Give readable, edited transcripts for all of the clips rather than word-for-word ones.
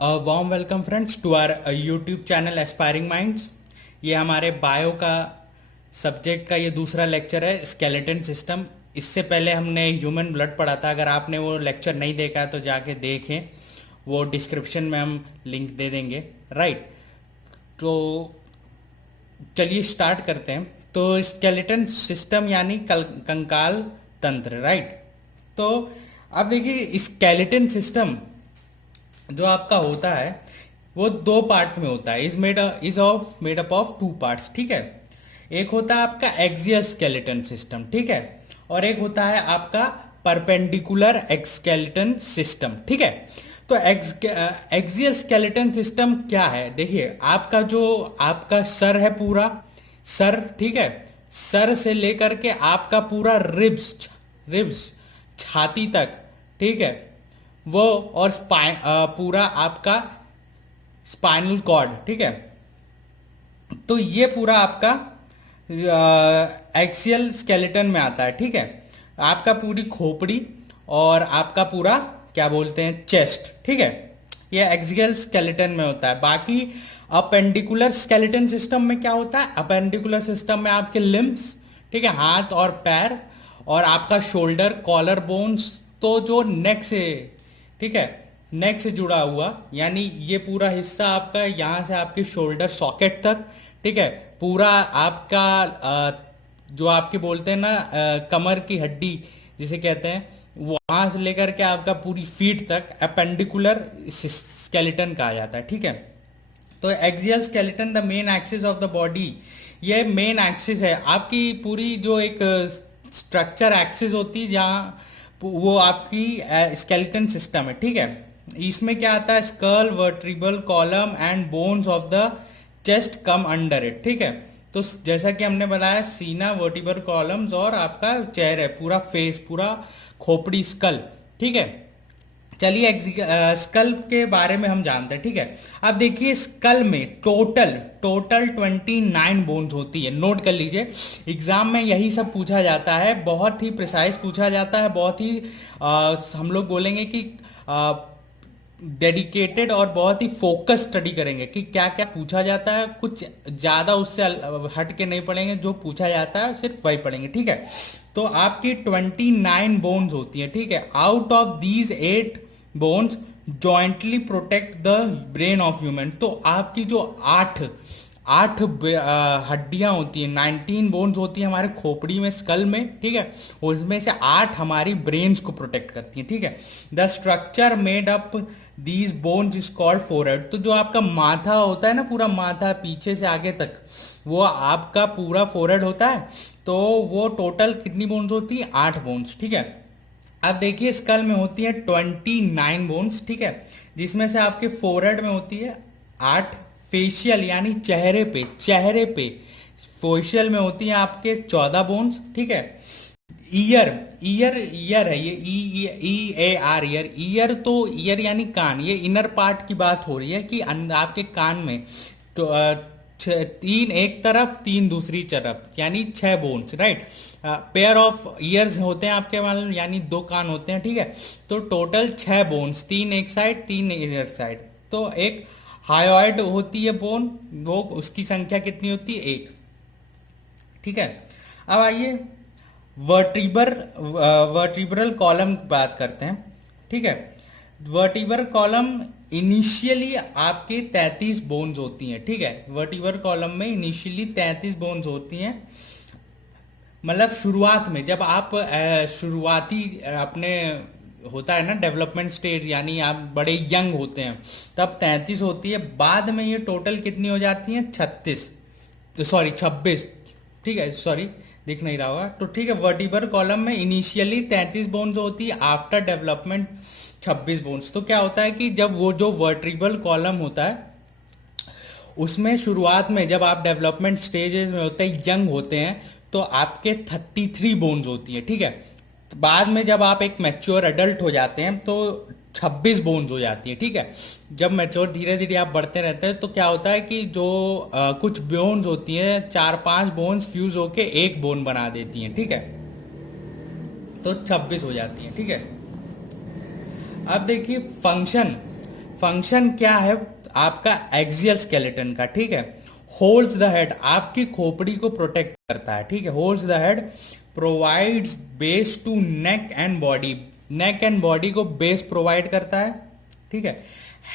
Warm welcome friends to our YouTube channel aspiring minds. ये हमारे bio का subject का ये दूसरा लेक्चर है, स्केलेटन सिस्टम। इससे पहले हमने ह्यूमन ब्लड पढ़ा था। अगर आपने वो लेक्चर नहीं देखा है तो जाके देखें, वो डिस्क्रिप्शन में हम लिंक दे देंगे। राइट, तो चलिए स्टार्ट करते हैं। तो स्केलेटन सिस्टम यानी कंकाल तंत्र। राइट, तो अब देखिए स्केलेटन सिस्टम जो आपका होता है वो दो पार्ट में होता है। Is made up of two parts. ठीक है, एक होता है आपका एक्सियल स्केलेटन सिस्टम, ठीक है, और एक होता है आपका परपेंडिकुलर स्केलेटन सिस्टम। ठीक है, तो एक्सियल स्केलेटन सिस्टम क्या है? देखिए आपका सर है, पूरा सर, ठीक है, सर से लेकर के आपका पूरा रिब्स रिब्स छाती तक, ठीक है, वो और पूरा आपका स्पाइनल कॉर्ड, ठीक है। तो ये पूरा आपका एक्सियल स्केलेटन में आता है। ठीक है, आपका पूरी खोपड़ी और आपका पूरा क्या बोलते हैं चेस्ट, ठीक है, ये एक्सियल स्केलेटन में होता है। बाकी अपेंडिकुलर स्केलेटन सिस्टम में क्या होता है? अपेंडिकुलर सिस्टम में आपके लिम्स, ठीक है, हाथ और पैर, और आपका शोल्डर, कॉलर बोन्स, तो जो नेक से, ठीक है, नेक से जुड़ा हुआ, यानी ये पूरा हिस्सा आपका यहाँ से आपके शोल्डर सॉकेट तक, ठीक है, पूरा आपका जो आपके बोलते हैं ना कमर की हड्डी जिसे कहते हैं, वहां से लेकर के आपका पूरी फीट तक अपेंडिकुलर स्केलेटन कहा जाता है। ठीक है, तो axial skeleton the main axis of the body, ये मेन एक्सिस है आपकी पूरी, जो एक स्ट्रक्चर एक्सिस होती है जहाँ वो आपकी स्केलेटन सिस्टम है। ठीक है, इसमें क्या आता है? Skull, vertebral column and bones of the chest come under it. ठीक है, तो जैसा कि हमने बताया, सीना, वर्टिब्रल कॉलम्स और आपका चेहरा, पूरा फेस, पूरा खोपड़ी, स्कल। ठीक है, चलिए स्कल के बारे में हम जानते हैं। ठीक है, अब देखिए स्कल में टोटल टोटल 29 बोन्स होती है। नोट कर लीजिए, एग्जाम में यही सब पूछा जाता है, बहुत ही प्रिसाइज पूछा जाता है, बहुत ही हम लोग बोलेंगे कि डेडिकेटेड और बहुत ही फोकस स्टडी करेंगे कि क्या क्या पूछा जाता है। कुछ ज़्यादा उससे हट के नहीं पढ़ेंगे, जो पूछा जाता है सिर्फ वही पढ़ेंगे। ठीक है, तो आपकी 29 बोन्स होती है। ठीक है, out of these 8 bones jointly protect the brain of human. तो आपकी जो आठ आठ हड्डियां होती हैं, 19 बोन्स होती हैं हमारे खोपड़ी में, स्कल में, ठीक है, उसमें से 8 हमारी ब्रेन्स को प्रोटेक्ट करती हैं। ठीक है, the structure made up these bones is called forehead. तो जो आपका माथा होता है ना, पूरा माथा पीछे से आगे तक, वो आपका पूरा फोरहेड होता है। तो वो टोटल कितनी बोन्स होती है? 8 बोन्स। ठीक है, अब देखिए स्कल में होती है 29 बोन्स, ठीक है, जिसमें से आपके फोरहेड में होती है 8, फेशियल यानी चेहरे पे फेशियल में होती है आपके 14 बोन्स। ठीक है, ईयर ईयर है ये, EAR ईयर। ईयर तो ईयर यानी कान, ये इनर पार्ट की बात हो रही है कि आपके कान में तो 3 एक तरफ, 3 दूसरी तरफ, यानी 6 bones. Right, pair of years होते हैं आपके, मालूम, यानी 2 कान होते हैं। ठीक है, तो टोटल 6 बोन्स, 3 एक साइड, 3 इधर साइड। तो एक हायोइड होती है बोन, वो उसकी संख्या कितनी होती है? 1। ठीक है, अब आइए वर्टिब्रल कॉलम की बात करते हैं। ठीक है, वर्टिब्रल कॉलम इनिशियली आपके 33 बोन्स होती हैं। ठीक है, वर्टिब्रल कॉलम में इनिशियली 33 बोन्स होती हैं, मतलब शुरुआत में जब आप शुरुआती अपने होता है ना डेवलपमेंट स्टेज, यानी आप बड़े यंग होते हैं, तब 33 होती है। बाद में ये टोटल कितनी हो जाती हैं? 36, तो सॉरी 26। ठीक है, सॉरी दिख नहीं रहा होगा, तो ठीक है, वर्टिब्रल कॉलम में इनिशियली 33 बोन्स होती है, आफ्टर डेवलपमेंट 26 बोन्स। तो क्या होता है कि जब वो जो वर्टिब्रल कॉलम होता है उसमें शुरुआत में जब आप डेवलपमेंट स्टेजेस में होते हैं, यंग होते हैं, तो आपके 33 बोन्स होती है। ठीक है, बाद में जब आप एक मैच्योर एडल्ट हो जाते हैं तो 26 बोन्स हो जाती है। ठीक है, जब मैच्योर धीरे धीरे आप बढ़ते रहते हैं तो क्या होता है कि जो कुछ बोन्स होती हैं, 4-5 बोन्स फ्यूज होके एक बोन बना देती हैं। ठीक है, तो 26 हो जाती है। ठीक है, अब देखिए फंक्शन फंक्शन क्या है आपका एक्सियल स्केलेटन का, ठीक है। होल्ड्स द हेड, आपकी खोपड़ी को प्रोटेक्ट करता है, ठीक है। Holds the head, provides base to neck and body, neck and body को बेस प्रोवाइड करता है, ठीक है।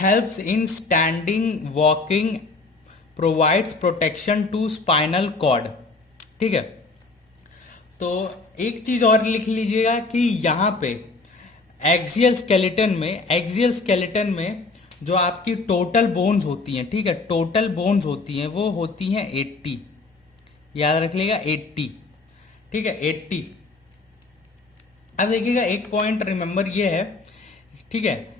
Helps in standing walking, provides protection to spinal cord, ठीक है। तो एक चीज और लिख लीजिएगा कि यहां पे एक्सियल स्केलेटन में जो आपकी टोटल बोन्स होती हैं, ठीक है, टोटल बोन्स होती हैं वो होती हैं 80, याद रख लीजिएगा 80, ठीक है 80। अब देखिएगा एक पॉइंट रिमेंबर ये है, ठीक है।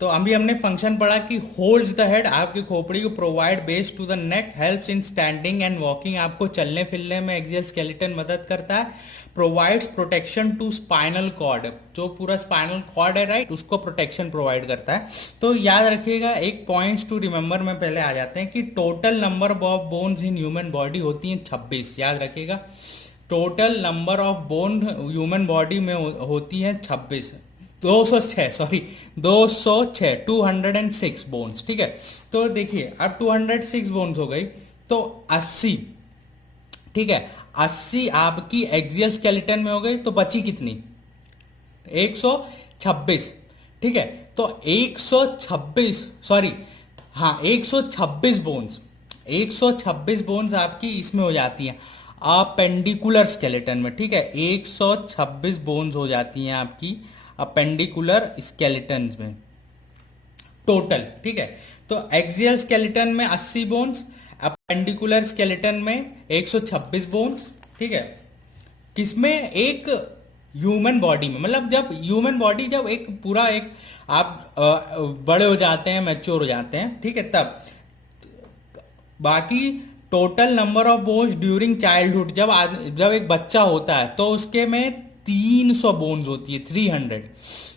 तो अभी हमने फंक्शन पढ़ा कि होल्ड्स द हेड, आपकी खोपड़ी को provide base to the neck, helps in standing and walking, आपको चलने फिरने में एक्सियल स्केलेटन मदद करता है। Provides protection to spinal cord, जो पूरा स्पाइनल कॉर्ड है राइट, उसको प्रोटेक्शन प्रोवाइड करता है। तो याद रखिएगा एक पॉइंट्स टू रिमेंबर में पहले आ जाते हैं कि total number of bones in human body होती हैं 26, याद रखिएगा। Total number of bone human body में होती है 26, 206, सॉरी 206, 206 बोन्स, ठीक है। तो देखिए अब 206 बोन्स हो गई, तो 80, ठीक है, 80 आपकी एक्सियल स्केलेटन में हो गई, तो बची कितनी 126, ठीक है। तो 126, सॉरी हाँ 126 बोन्स, 126 बोन्स आपकी इसमें हो जाती हैं अपेंडिकुलर स्केलेटन में, ठीक है। 126 बोन्स हो जाती हैं आपकी अपेंडिकुलर स्केलेटन में टोटल, ठीक है। तो एक्सियल स्केलेटन में 80 बोन्स, अपेंडिकुलर स्केलेटन में 126 बोन्स, ठीक है। किसमें, एक ह्यूमन बॉडी में, मतलब जब ह्यूमन बॉडी जब एक पूरा एक आप बड़े हो जाते हैं, मैच्योर हो जाते हैं, ठीक है, तब बाकी total number of bones during childhood, जब एक बच्चा होता है तो उसके में 300 बोन्स होती है, 300,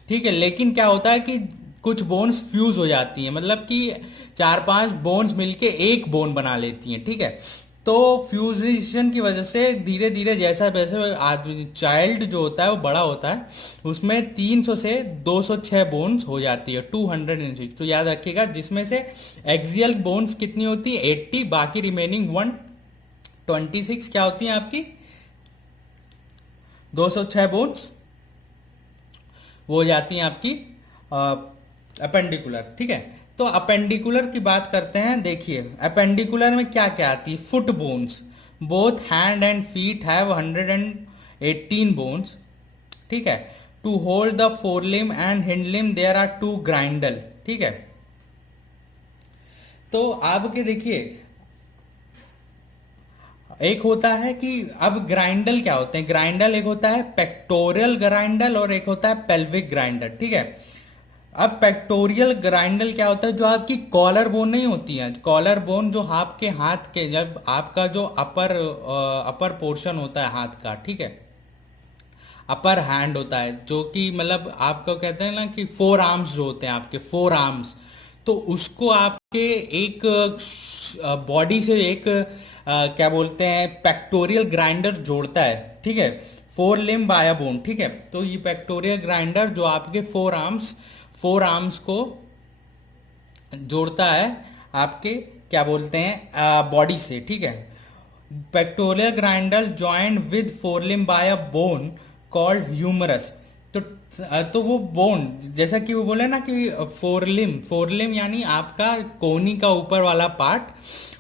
ठीक है। लेकिन क्या होता है कि कुछ बोन्स फ्यूज हो जाती हैं, मतलब कि 4-5 बोन्स मिलके एक बोन बना लेती हैं, ठीक है। तो फ्यूजिशन की वजह से धीरे धीरे जैसा वैसे आदमी चाइल्ड जो होता है वो बड़ा होता है, उसमें 300 से 206 बोन्स हो जाती है, 206। तो याद रखिएगा जिसमें से एक्सियल बोन्स कितनी होती है 80, बाकी रिमेनिंग 126 क्या होती है आपकी 206 बोन्स, वो हो जाती हैं आपकी अपेंडिकुलर, ठीक है। तो अपेंडिकुलर की बात करते हैं, देखिए अपेंडिकुलर में क्या क्या आती है, foot bones, both hand and feet have 118 bones, ठीक है। To hold the forelimb and hindlimb there are 2 girdle, ठीक है। तो आपके देखिए एक होता है कि अब ग्राइंडल क्या होते हैं, ग्राइंडल एक होता है पेक्टोरियल ग्राइंडल और एक होता है पेल्विक ग्राइंडल, ठीक है। अब पेक्टोरियल ग्राइंडल क्या होता है, जो आपकी कॉलर बोन नहीं होती है, कॉलर बोन जो आपके हाथ के, जब आपका जो अपर पोर्शन होता है हाथ का, ठीक है, अपर हैंड होता है, जो कि मतलब आपको कहते हैं ना कि 4 आर्म्स जो होते हैं आपके 4 आर्म्स, तो उसको आपके एक बॉडी से एक क्या बोलते हैं पेक्टोरियल ग्राइंडर जोड़ता है, ठीक है, 4 लिम्ब बाया बोन, ठीक है। तो ये पेक्टोरियल ग्राइंडर जो आपके 4 आर्म्स को जोड़ता है आपके क्या बोलते हैं बॉडी से, ठीक है। Pectoral girdle joint with forelimb by a bone called humerus. तो वो बोन, जैसा कि वो बोले ना कि फोरलिम यानी आपका कोहनी का ऊपर वाला पार्ट,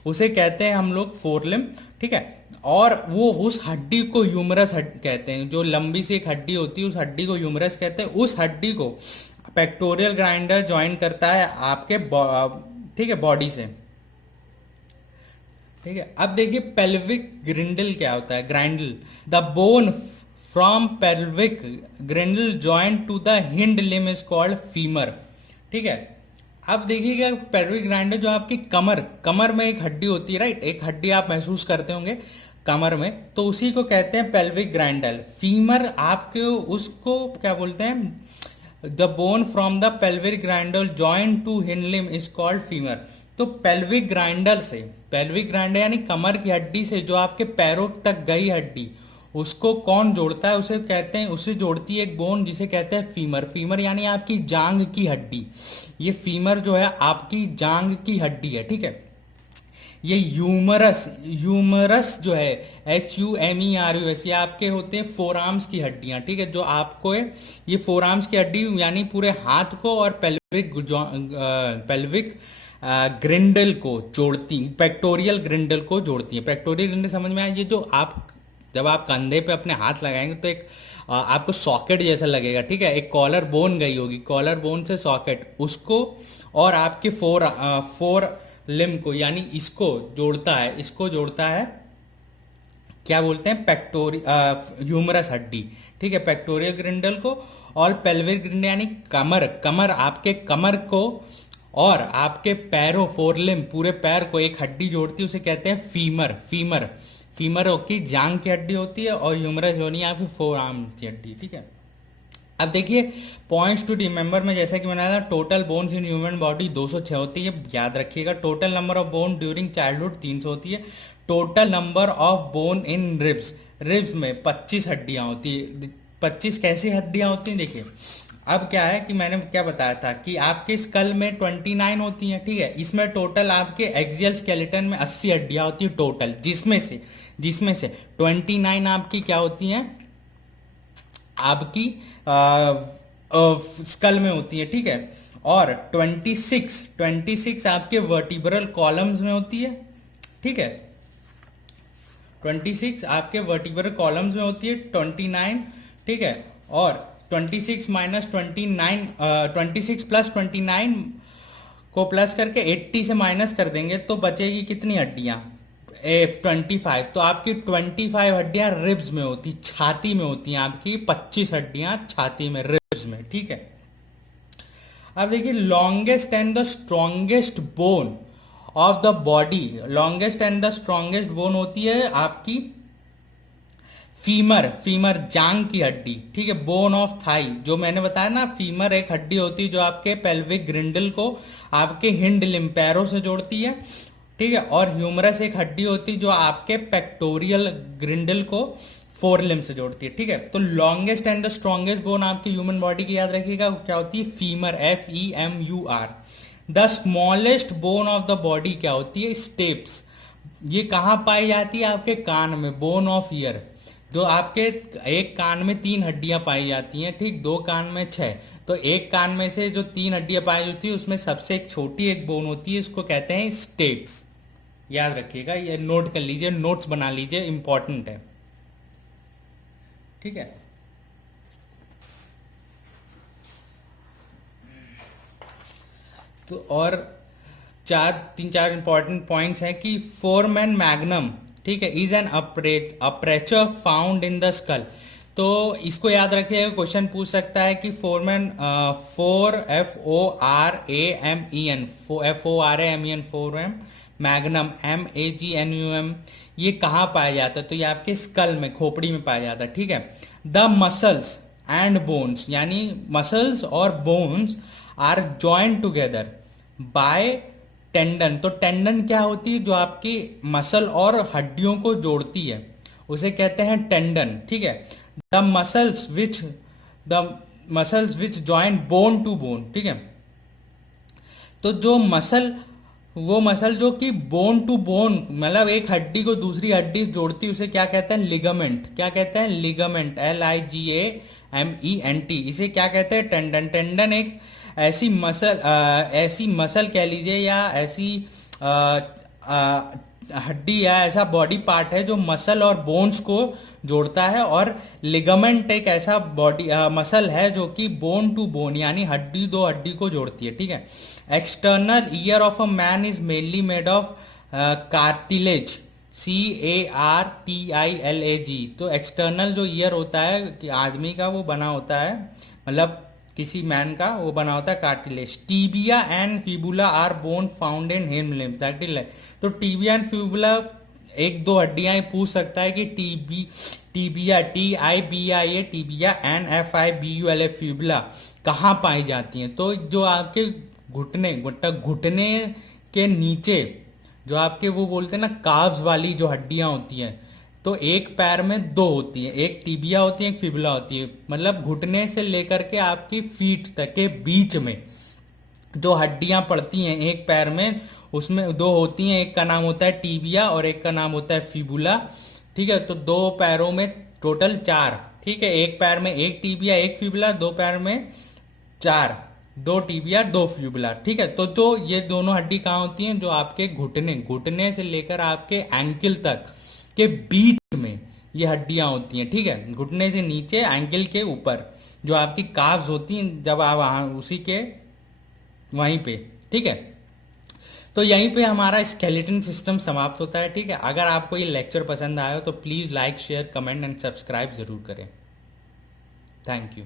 उसे कहते हैं हम लोग फोरलिम, ठीक है। और वो उस हड्डी को ह्यूमरस कहते हैं, जो लंबी सी एक हड्डी होती है उस हड्डी को ह्यूमरस कहते हैं। उस हड्डी को पेक्टोरियल ग्राइंडर ज्वाइन करता है आपके ठीक है बॉडी से, ठीक है। अब देखिए पेल्विक ग्रिंडल क्या होता है, girdle the bone from pelvic girdle joint to the hind limb is called femur, ठीक है। अब देखिएगा पेल्विक ग्राइंडल जो आपकी कमर में एक हड्डी होती है राइट, एक हड्डी आप महसूस करते होंगे कमर में, तो उसी को कहते हैं पेल्विक ग्राइंडल। फीमर आपके उसको क्या बोलते हैं, the bone from the pelvic girdle joint to hind limb is called femur. तो पेल्विक ग्राइंडल यानी कमर की हड्डी से जो आपके पैरों तक गई हड्डी, उसको कौन जोड़ता है, उसे कहते हैं, उसे जोड़ती है एक बोन जिसे कहते हैं फीमर। फीमर यानी आपकी जांग की हड्डी। ये फीमर जो है आपकी जांग की हड्डी है, ठीक है। ये यूमरस, यूमरस जो है HUMERUS, ये आपके होते हैं फोर आर्म्स की हड्डियां, ठीक है, जो आपको ये फोर आर्म्स की हड्डी यानी पूरे हाथ को और पेल्विक ग्रिंडल को जोड़ती, पेक्टोरियल ग्रिंडल को जोड़ती है। पेक्टोरियल ग्रिंडल समझ में आया? ये जो आप जब आप कंधे पे अपने हाथ लगाएंगे तो एक आपको सॉकेट जैसा लगेगा, ठीक है, एक कॉलर बोन गई होगी, कॉलर बोन से सॉकेट, उसको और आपके फोर लिम को यानी इसको जोड़ता है, इसको जोड़ता है, क्या बोलते हैं, ह्यूमरस हड्डी, ठीक है, पेक्टोरियल ग्रिंडल को और पेल्विक ग्रिंडल यानी कमर, कमर आपके कमर को और आपके पैरों, फोरलिम पूरे पैर को एक हड्डी जोड़ती है, उसे कहते हैं फीमर। फीमर, फीमर की जांग की हड्डी होती है और ह्यूमरस होनी है आपकी फोर आर्म की हड्डी, ठीक है। अब देखिए पॉइंट्स टू रिमेंबर में, जैसा कि मैंने कहा total bones in human body 206 होती है, याद रखिएगा। Total number of bone during childhood 300 होती है। Total number of bone in ribs, ribs में 25 हड्डियां होती है। 25 कैसी हड्डियां होती हैं देखिए। अब क्या है कि मैंने क्या बताया था कि आपके स्कल में 29 होती हैं, ठीक है, इसमें टोटल आपके एक्सियल स्केलेटन में 80 हड्डियां होती है टोटल, जिसमें से 29 आपकी क्या होती हैं, आपकी स्कल में होती है, ठीक है, और 26 आपके वर्टिब्रल कॉलम्स में होती है, ठीक है, 26 आपके वर्टिब्रल कॉलम्स में होती है, 29, ठीक है, और 26 माइनस 29, 26 प्लस 29 को प्लस करके 80 से माइनस कर देंगे तो बचेगी कितनी हड्डियां, 25। तो आपकी 25 हड्डियां रिब्स में होती, छाती में होती हैं आपकी, 25 हड्डियां छाती में, रिब्स में, ठीक है। अब देखिए longest and the strongest bone of the body, longest and the strongest bone होती है आपकी फीमर, फीमर जांग की हड्डी, ठीक है, बोन ऑफ थाई, जो मैंने बताया ना, फीमर एक हड्डी होती है जो आपके पेल्विक ग्रिंडल को आपके हिंड लिम्ब पैरों से जोड़ती है, ठीक है, और ह्यूमरस एक हड्डी होती है जो आपके पेक्टोरियल ग्रिंडल को फोर लिम्ब से जोड़ती है, ठीक है। तो longest and the strongest bone आपकी ह्यूमन बॉडी की याद रखिएगा क्या होती है, femur, FEMUR। The smallest bone of the body क्या होती है, स्टेप्स। ये कहाँ पाई जाती है, आपके कान में, बोन ऑफ ईयर, जो आपके एक कान में 3 हड्डियां पाई जाती हैं, ठीक, 2 कान में 6, तो एक कान में से जो 3 हड्डियां पाई जाती है उसमें सबसे एक छोटी एक बोन होती है, इसको कहते हैं स्टेप्स। याद रखिएगा, ये नोट कर लीजिए, नोट्स बना लीजिए, इंपॉर्टेंट है, ठीक है। तो और 3-4 इंपॉर्टेंट पॉइंट्स हैं कि फोरमैन मैग्नम, ठीक है, is an aperture found in the skull. तो इसको याद रखिएगा, क्वेश्चन पूछ सकता है कि foreman, FORAMEN, foreman magnum, MAGNUM, ये कहाँ पाया जाता है, तो ये आपके स्कल में, खोपड़ी में पाया जाता है, ठीक है। द मसल्स एंड बोन्स, यानी मसल्स और bones are joint together by tendon. तो टेंडन क्या होती है, जो आपकी मसल और हड्डियों को जोड़ती है, उसे कहते हैं टेंडन, ठीक है। The muscles which joint bone to bone, ठीक है। तो जो मसल, वो मसल जो कि बोन टू बोन, मतलब एक हड्डी को दूसरी हड्डी जोड़ती है, उसे क्या कहते हैं, लिगामेंट। क्या कहते हैं, लिगामेंट, LIGAMENT। इसे क्या कहते हैं, टेंडन। टेंडन एक ऐसी मसल कह लीजिए, या ऐसी हड्डी या ऐसा बॉडी पार्ट है जो मसल और बोन्स को जोड़ता है, और लिगामेंट एक ऐसा बॉडी मसल है जो कि बोन टू बोन यानी हड्डी, 2 हड्डी को जोड़ती है, ठीक है। External ear of a man is mainly made of cartilage, CARTILAG। तो एक्सटर्नल जो ईयर होता है कि आदमी का, वो बना होता है, मतलब किसी मैन का वो बना होता है cartilage. Tibia and fibula are bone found in him limb, तो टीबिया एंड फिबुला, 1-2 हड्डियां पूछ सकता है कि tibia, TIBIA tibia, and FIBULA fibula कहाँ पाई जाती हैं। तो जो आपके घुटने के नीचे जो आपके वो बोलते हैं ना, काव्स वाली जो हड्डियां होती हैं, तो एक पैर में दो होती है, एक टिबिया होती है, एक फिबुला होती है। मतलब घुटने से लेकर के आपकी फीट तक के बीच में जो हड्डियां पड़ती हैं एक पैर में, उसमें दो होती हैं, एक का नाम होता है टीबिया और एक का नाम होता है फिबुला। ठीक है, तो दो पैरों में टोटल चार। ठीक है, एक पैर में एक टीबिया एक फिबुला, दो पैर में चार, दो टिबिया दो फ्यूबुला। ठीक है, तो जो ये दोनों हड्डी कहाँ होती हैं, जो आपके घुटने घुटने से लेकर आपके एंकल तक के बीच में ये हड्डियां होती हैं। ठीक है, घुटने से नीचे एंकल के ऊपर जो आपकी काव्स होती हैं, जब आप वहाँ उसी के वहीं पे। ठीक है, तो यहीं पे हमारा स्केलेटन सिस्टम समाप्त होता है। ठीक है, अगर आपको ये लेक्चर पसंद आया हो तो please like share comment and subscribe ज़रूर करें। Thank you.